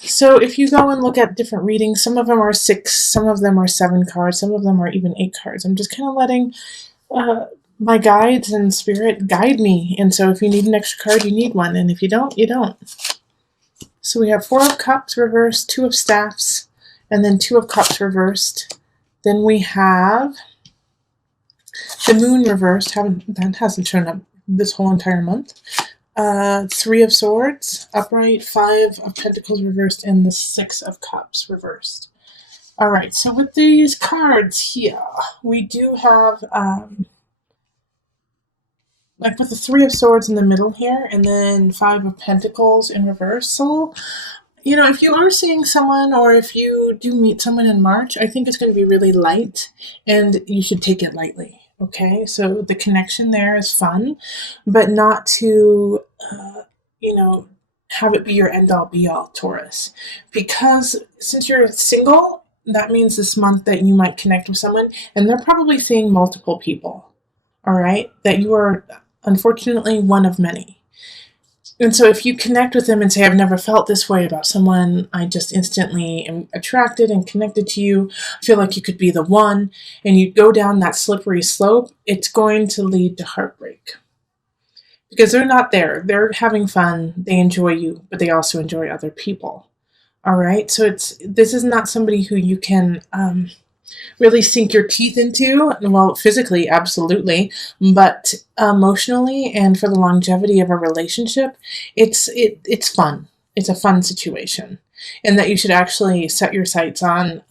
So if you go and look at different readings, some of them are 6, some of them are 7 cards, some of them are even 8 cards. I'm just kind of letting uh, my guides and spirit guide me. And so if you need an extra card, you need one. And if you don't, you don't. So we have 4 of Cups reversed, 2 of Staffs, and then 2 of Cups reversed. Then we have the Moon reversed. That hasn't shown up this whole entire month. 3 of Swords upright, 5 of Pentacles reversed, and the 6 of Cups reversed. All right, so with these cards here, we do have, like with the 3 of Swords in the middle here, and then 5 of Pentacles in reversal. You know, if you are seeing someone, or if you do meet someone in March, I think it's going to be really light, and you should take it lightly. Okay, so the connection there is fun, but not to, have it be your end all be all, Taurus. Because since you're single, that means this month that you might connect with someone, and they're probably seeing multiple people. All right, that you are unfortunately one of many. And so if you connect with them and say, I've never felt this way about someone, I just instantly am attracted and connected to you, I feel like you could be the one, and you go down that slippery slope, it's going to lead to heartbreak. Because they're not there. They're having fun. They enjoy you, but they also enjoy other people. All right? So this is not somebody who you can really sink your teeth into. Well, physically, absolutely, but emotionally and for the longevity of a relationship, it's fun. It's a fun situation, and that you should actually set your sights on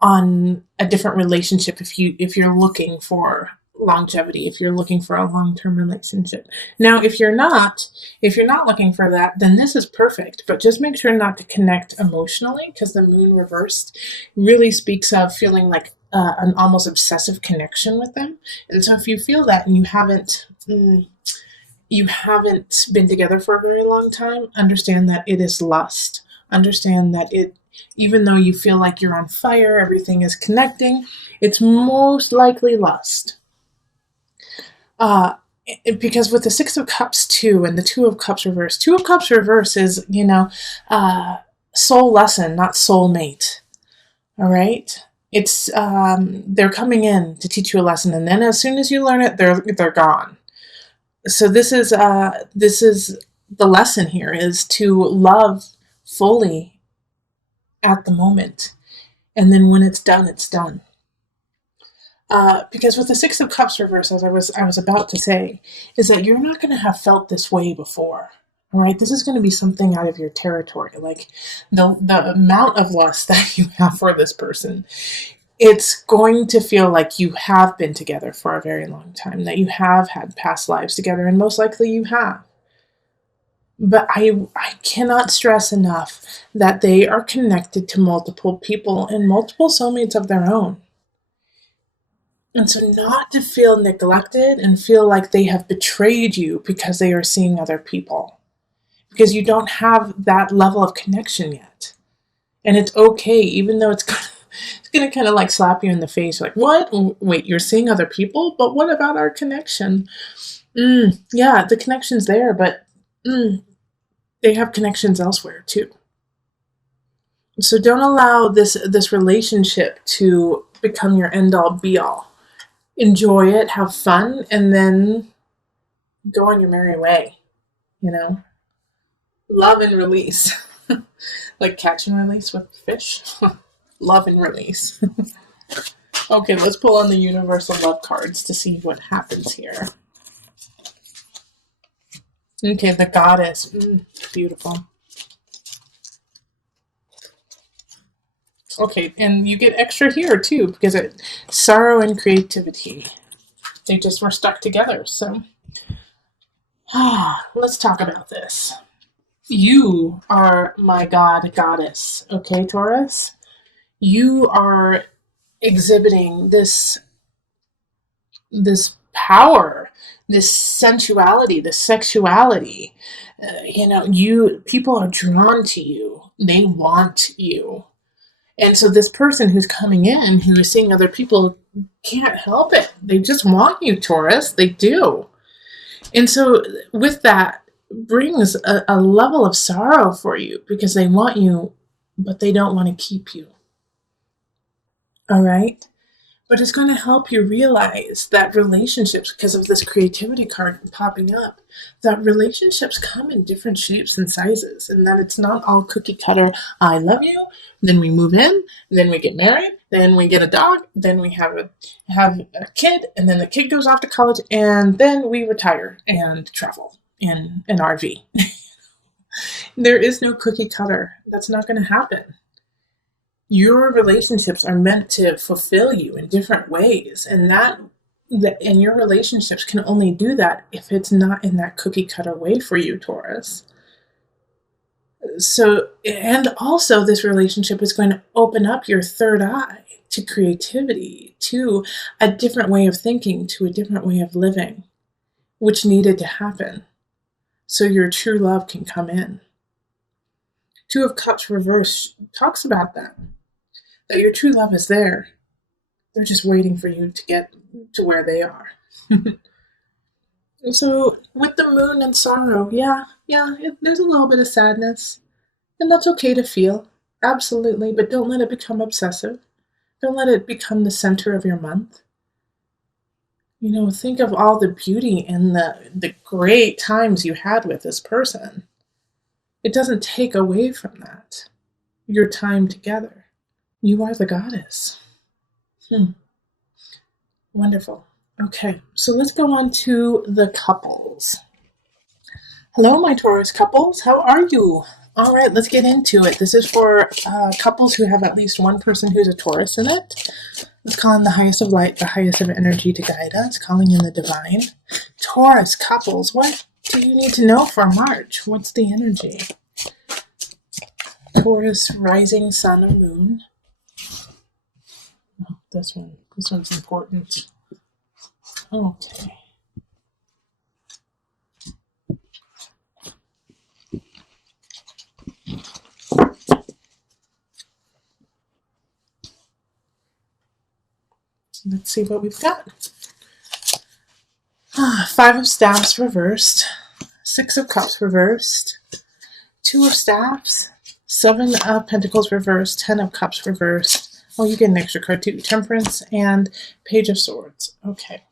a different relationship if you're looking for longevity, if you're looking for a long-term relationship. Now, if you're not looking for that, then this is perfect, but just make sure not to connect emotionally, because the Moon reversed really speaks of feeling like an almost obsessive connection with them. And so if you feel that and you haven't been together for a very long time, understand that it is lust. Understand that even though you feel like you're on fire, everything is connecting, it's most likely lust. Because with the 6 of Cups too, and the 2 of Cups reverse, 2 of Cups reverse is, soul lesson, not soulmate. All right? It's, they're coming in to teach you a lesson, and then as soon as you learn it, they're gone. So this is the lesson here, is to love fully at the moment. And then when it's done, it's done. Because with the 6 of Cups reverse, as I was about to say, is that you're not going to have felt this way before. All right, this is going to be something out of your territory. Like the amount of lust that you have for this person, it's going to feel like you have been together for a very long time, that you have had past lives together, and most likely you have. But I cannot stress enough that they are connected to multiple people and multiple soulmates of their own. And so not to feel neglected and feel like they have betrayed you because they are seeing other people. Because you don't have that level of connection yet. And it's okay, even though it's going to kind of like slap you in the face. Like, what? Wait, you're seeing other people? But what about our connection? Yeah, the connection's there, but they have connections elsewhere too. So don't allow this relationship to become your end-all be-all. Enjoy it, have fun, and then go on your merry way, Love and release. Like catch and release with fish. Love and release. Okay, let's pull on the universal love cards to see what happens here. Okay, the Goddess. Beautiful. Okay, and you get extra here too, because sorrow and creativity. They just were stuck together, so. Let's talk about this. You are my goddess, okay, Taurus? You are exhibiting this power, this sensuality, this sexuality. People are drawn to you. They want you. And so this person who's coming in, who is seeing other people, can't help it. They just want you, Taurus. They do. And so with that, brings a level of sorrow for you because they want you, but they don't want to keep you. All right? But it's going to help you realize that relationships, because of this creativity card popping up, that relationships come in different shapes and sizes, and that it's not all cookie cutter. I love you, then we move in, then we get married, then we get a dog, then we have a kid, and then the kid goes off to college, and then we retire and travel in an RV. There is no cookie cutter. That's not going to happen. Your relationships are meant to fulfill you in different ways, and and your relationships can only do that if it's not in that cookie cutter way for you, Taurus. So, and also this relationship is going to open up your third eye to creativity, to a different way of thinking, to a different way of living, which needed to happen so your true love can come in. Two of Cups reverse talks about that your true love is there. They're just waiting for you to get to where they are. So with the moon and sorrow, there's a little bit of sadness. And that's okay to feel. Absolutely. But don't let it become obsessive. Don't let it become the center of your month. Think of all the beauty and the great times you had with this person. It doesn't take away from that. Your time together. You are the goddess. Wonderful. Okay, so let's go on to the couples. Hello, my Taurus couples. How are you? All right, let's get into it. This is for couples who have at least one person who's a Taurus in it. Let's call in the highest of light, the highest of energy to guide us, calling in the divine. Taurus couples, what do you need to know for March? What's the energy? Taurus, rising sun or moon. This one's important. Okay. Let's see what we've got. Five of Staffs reversed. Six of Cups reversed. Two of Staffs. Seven of Pentacles reversed. 10 of Cups reversed. Oh, you get an extra card too. Temperance and Page of Swords. Okay.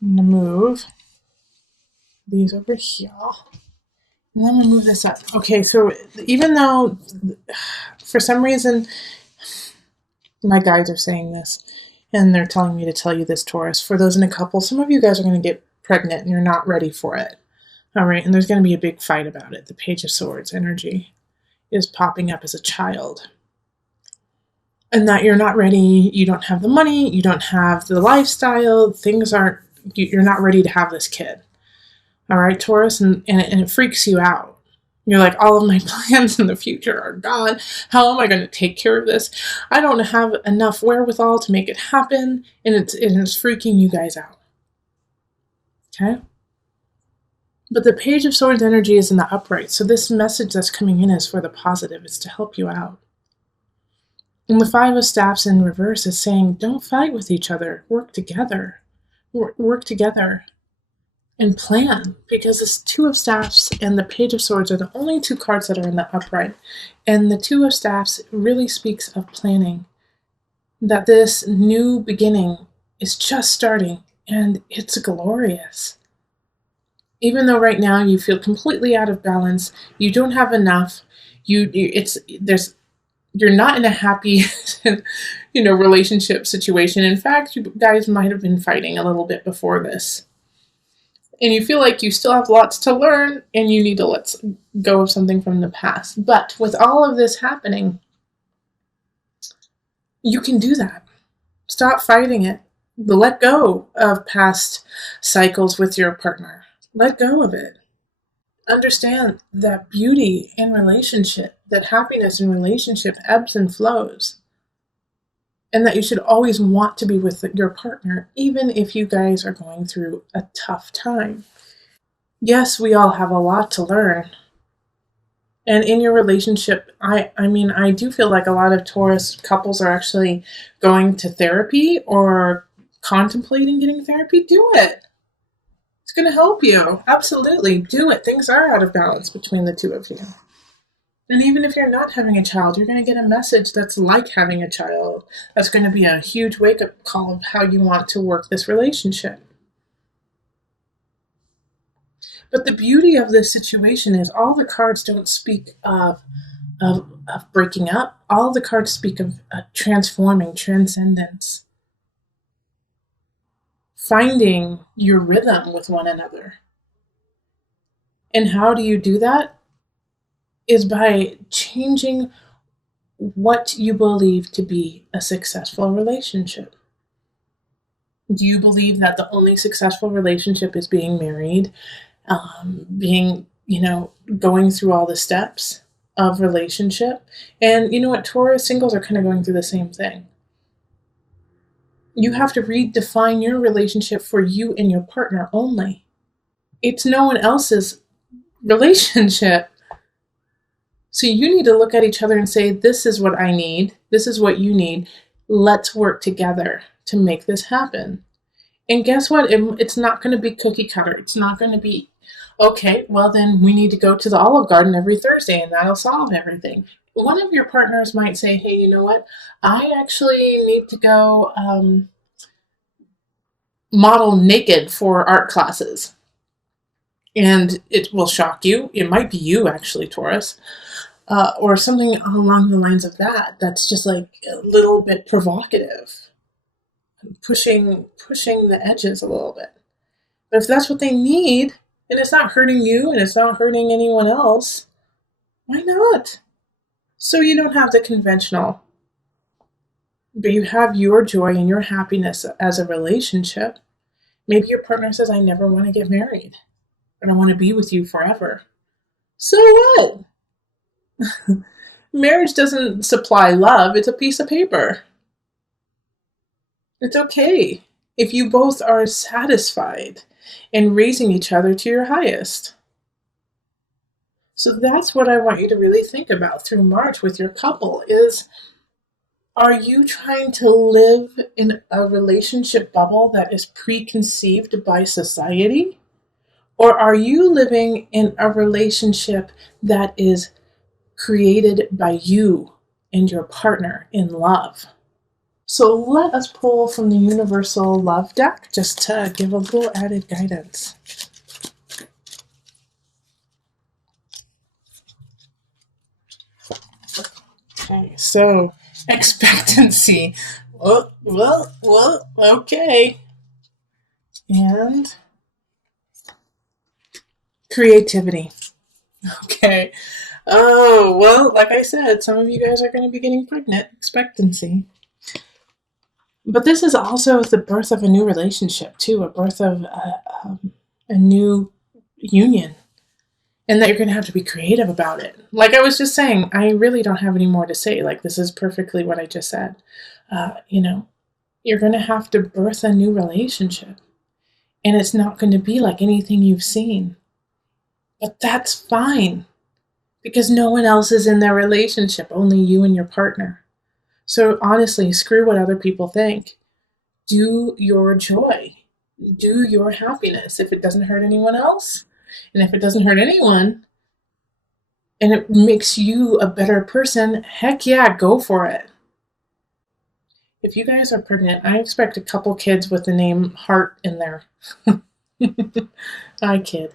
I'm going to move these over here. And then I'm going to move this up. Okay, so even though for some reason my guides are saying this, and they're telling me to tell you this, Taurus, for those in a couple, some of you guys are going to get pregnant and you're not ready for it. All right, and there's going to be a big fight about it. The Page of Swords energy is popping up as a child. And that you're not ready, you don't have the money, you don't have the lifestyle, you're not ready to have this kid. All right, Taurus, and it freaks you out. You're like, all of my plans in the future are gone. How am I going to take care of this? I don't have enough wherewithal to make it happen, and it's freaking you guys out. Okay? But the Page of Swords energy is in the upright, so this message that's coming in is for the positive. It's to help you out. And the Five of Staffs in reverse is saying, don't fight with each other. Work together. Work together and plan. Because this Two of Staffs and the Page of Swords are the only two cards that are in the upright. And the Two of Staffs really speaks of planning. That this new beginning is just starting, and it's glorious. Even though right now you feel completely out of balance, you don't have enough, you're not in a happy, relationship situation. In fact, you guys might have been fighting a little bit before this. And you feel like you still have lots to learn and you need to let go of something from the past. But with all of this happening, you can do that. Stop fighting it. Let go of past cycles with your partner. Let go of it. Understand that beauty in relationship, that happiness in relationship ebbs and flows. And that you should always want to be with your partner, even if you guys are going through a tough time. Yes, we all have a lot to learn. And in your relationship, I do feel like a lot of Taurus couples are actually going to therapy or contemplating getting therapy. Do it. going to help you. Absolutely. Do it. Things are out of balance between the two of you. And even if you're not having a child, you're going to get a message that's like having a child. That's going to be a huge wake up call of how you want to work this relationship. But the beauty of this situation is all the cards don't speak of breaking up. All the cards speak of transforming, transcendence, finding your rhythm with one another. And how do you do that? Is by changing what you believe to be a successful relationship. Do you believe that the only successful relationship is being married, going through all the steps of relationship? And you know what? Taurus singles are kind of going through the same thing. You have to redefine your relationship for you and your partner only. It's no one else's relationship. So you need to look at each other and say, this is what I need. This is what you need. Let's work together to make this happen. And guess what? It's not going to be cookie cutter. It's not going to be, okay, well then we need to go to the Olive Garden every Thursday and that'll solve everything. One of your partners might say, hey, you know what? I actually need to go model naked for art classes. And it will shock you. It might be you, actually, Taurus. Or something along the lines of that. That's just like a little bit provocative, pushing the edges a little bit. But if that's what they need, and it's not hurting you and it's not hurting anyone else, why not? So you don't have the conventional, but you have your joy and your happiness as a relationship. Maybe your partner says, I never want to get married, but I want to be with you forever. So what? Marriage doesn't supply love, it's a piece of paper. It's okay if you both are satisfied and raising each other to your highest. So that's what I want you to really think about through March with your couple is, are you trying to live in a relationship bubble that is preconceived by society? Or are you living in a relationship that is created by you and your partner in love? So let us pull from the Universal Love deck just to give a little added guidance. Okay, so expectancy. Well, okay. And creativity. Okay. Oh, well, like I said, some of you guys are going to be getting pregnant. Expectancy. But this is also the birth of a new relationship, too, a birth of a new union. And that you're going to have to be creative about it. Like I was just saying, I really don't have any more to say. Like, this is perfectly what I just said. You're going to have to birth a new relationship. And it's not going to be like anything you've seen. But that's fine. Because no one else is in their relationship, only you and your partner. So honestly, screw what other people think. Do your joy. Do your happiness. If it doesn't hurt anyone else, and if it doesn't hurt anyone, and it makes you a better person, heck yeah, go for it. If you guys are pregnant, I expect a couple kids with the name Heart in there. I kid.